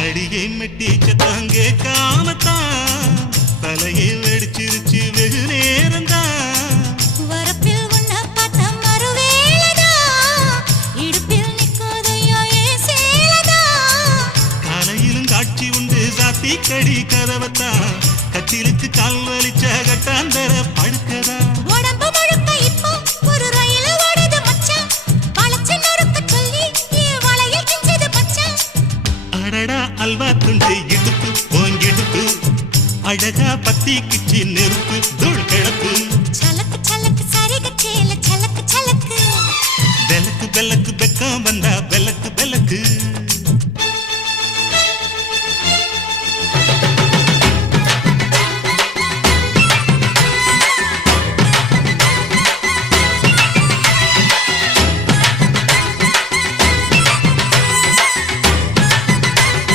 அடியை மெட்டிச்ச தாங்க காமத்தான் தலையை வெடிச்சிருச்சு வெகு நேரம்தான் வரப்பில் உன்ன பார்த்த மறுவேளதா இடுப்பில் நிற்காதையா ஏ சேலதா காலையிலும் காட்சி உண்டு சாத்தி கடி கதவத்தான் கத்திலுக்கு கால் வலிச்ச கட்டாந்தர படுக்கதா உடம்பு முழுக்க இப்போ ஒரு ரயில் ஓடுது மச்சான் வளைச்சு நொறுக்க சொல்லி என் வளையில் கிஞ்சது மச்சான் அடடா அல்வா துண்டு இடுப்பு ஓங்கிடுப்பு அழகா பத்தி கிச்சி நெருப்பு தூள் கிடப்பு சலக்கு சலக்கு சரிக சேல சலக்கு சலக்கு பெலக்கு பெலக்கு பெக்கம் வந்தா பெலக்கு பெலக்கு